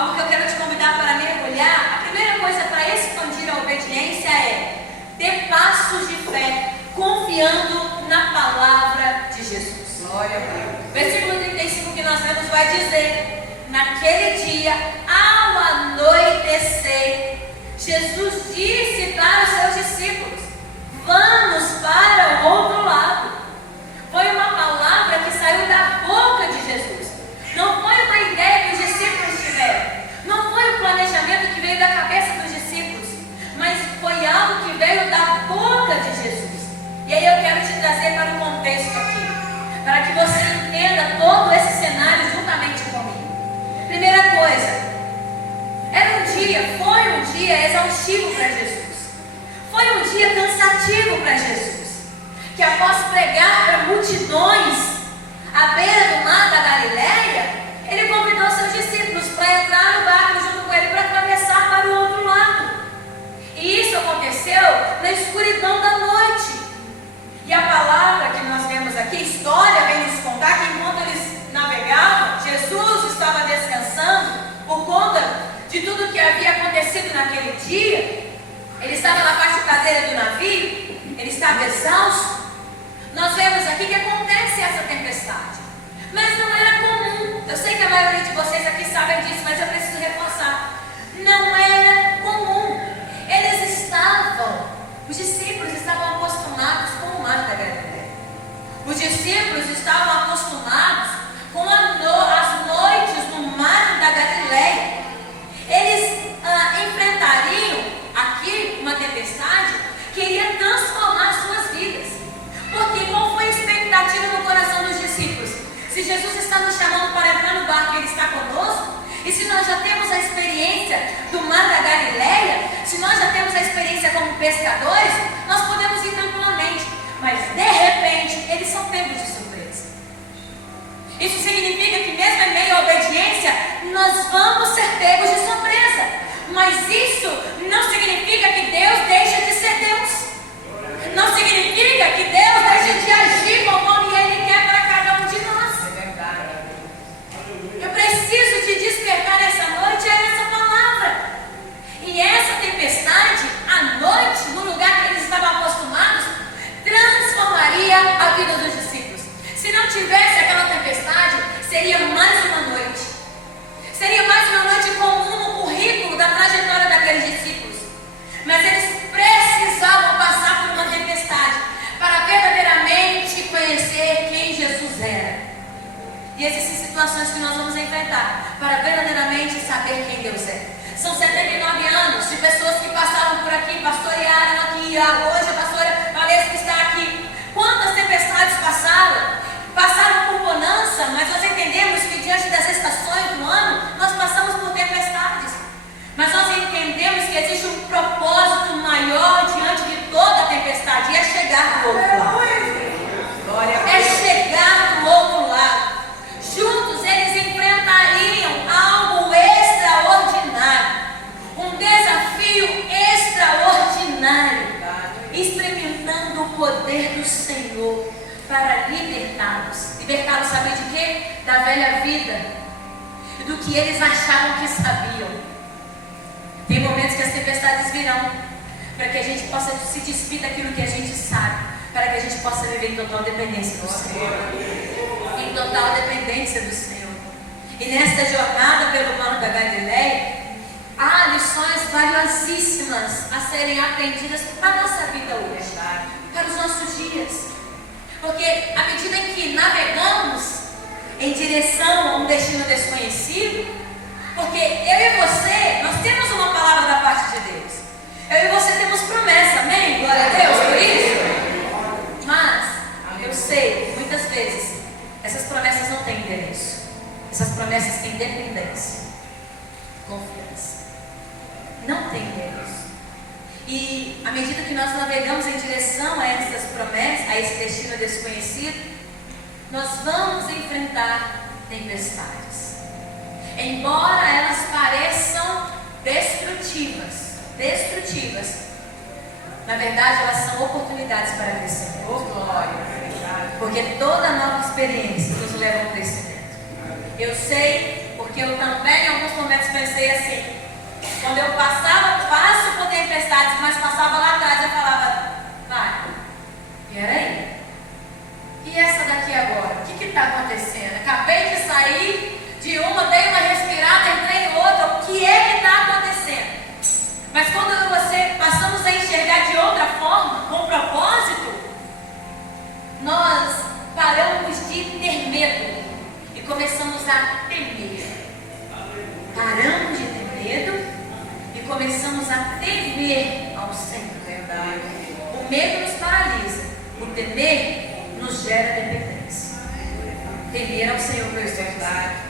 algo que eu quero te convidar para mergulhar. A primeira coisa para expandir a obediência é ter passos de fé, confiando na palavra de Jesus. Glória a Deus. Versículo 35 que nós lemos vai dizer: naquele dia, ao anoitecer, Jesus disse para os seus discípulos: vamos para o outro lado. Foi uma palavra que saiu da boca de Jesus. Não foi uma ideia que os discípulos tiveram. Não foi um planejamento que veio da cabeça dos discípulos, mas foi algo que veio da boca de Jesus. E aí eu quero te trazer para o contexto aqui, para que você entenda todo esse cenário juntamente comigo. Primeira coisa, foi um dia exaustivo para Jesus. Foi um dia cansativo para Jesus, que após pregar para multidões à beira do mar da Galileia, ele convidou seus discípulos para entrar no barco junto com ele para atravessar para o outro lado. E isso aconteceu na escuridão da noite. E a palavra que nós vemos aqui, história, vem nos contar que enquanto eles navegavam, Jesus estava descansando por conta de tudo que havia acontecido naquele dia. Ele estava na parte traseira do navio, ele estava exausto. Nós vemos aqui que acontece essa tempestade, mas não era comum. Eu sei que a maioria de vocês aqui sabem disso, mas eu preciso reforçar. Não era comum. Os discípulos estavam acostumados com o mar da Galileia. Os discípulos estavam acostumados com as noites no mar da Galileia. Eles enfrentariam aqui uma tempestade que iria transformar suas vidas. Porque qual foi a expectativa no coração dos discípulos? Se Jesus está nos chamando para entrar no barco e Ele está conosco, e se nós já temos a experiência do mar da Galileia, se nós já temos a experiência como pescadores, nós podemos ir tranquilamente. Mas de repente, eles são pegos de surpresa. Isso significa que mesmo em meio à obediência, nós vamos ser pegos de surpresa. Mas isso não significa que Deus deixa de ser Deus. Não significa que Deus deixa de agir conforme Ele quer para cada um de nós. Eu preciso te despertar essa noite a essa palavra. E essa tempestade, à noite, no lugar que eles estavam acostumados, transformaria a vida dos discípulos. Se não tivesse aquela tempestade, seria mais uma noite. Seria mais uma noite comum no currículo da trajetória daqueles discípulos. Mas eles precisavam passar por uma tempestade para verdadeiramente conhecer quem Jesus era. E existem situações que nós vamos enfrentar para verdadeiramente saber quem Deus é. São 79 anos de pessoas que passaram por aqui, pastorearam aqui. Hoje a pastora Valesca está aqui. Quantas tempestades passaram? Passaram por bonança, mas nós entendemos que diante das estações do ano, nós passamos por tempestades. Mas nós entendemos que existe um propósito maior diante de toda a tempestade, e é chegar do outro lado. É chegar do outro lado. Juntos eles enfrentariam algo extraordinário, um desafio extraordinário, experimentando o poder do Senhor para libertá-los. Libertá-los, sabe de quê? Da velha vida e do que eles achavam que sabiam. Tem momentos que as tempestades virão para que a gente possa se despir daquilo que a gente sabe, para que a gente possa viver em total dependência do Senhor. Em total dependência do Senhor. E nesta jornada pelo mar da Galileia, há lições valiosíssimas a serem aprendidas para a nossa vida hoje, para os nossos dias. Porque à medida em que navegamos em direção a um destino desconhecido, porque eu e você, nós temos uma palavra da parte de Deus. Eu e você temos promessa, amém? Glória a Deus por isso. Mas eu sei que muitas vezes essas promessas não têm endereço. Essas promessas têm dependência, confiança. Não tem endereço. E à medida que nós navegamos em direção a essas promessas, a esse destino desconhecido, nós vamos enfrentar tempestades. Embora elas pareçam destrutivas, na verdade elas são oportunidades para crescimento. Porque toda nova experiência nos leva ao crescimento. Eu sei, porque Porque eu também, em alguns momentos, pensei assim. Quando eu passo por tempestades, mas passava lá atrás, eu falava, vai, peraí. E essa daqui agora? O que está acontecendo? Acabei de sair de uma, dei uma respirada, entrei em outra. O que é que está acontecendo? Mas quando eu e você passamos a enxergar de outra forma, com propósito, nós paramos de ter medo e começamos a temer. Paramos de ter medo e começamos a temer ao Senhor. O medo nos paralisa, o temer nos gera dependência. Temer ao Senhor que eu estou dizendo.